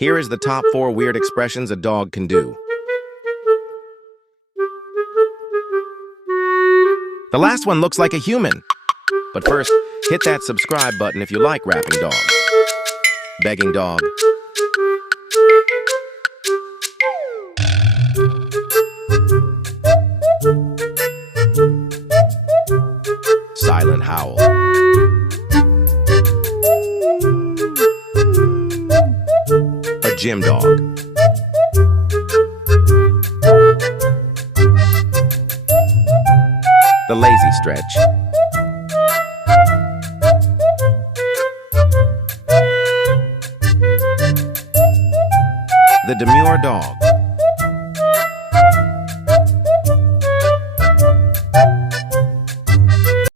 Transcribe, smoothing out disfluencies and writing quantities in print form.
Here is the top 4 weird expressions a dog can do. The last one looks like a human. But first, hit that subscribe button if you like rapping dogs. Begging dog. Silent howl. A gym dog. The lazy stretch. The demure dog.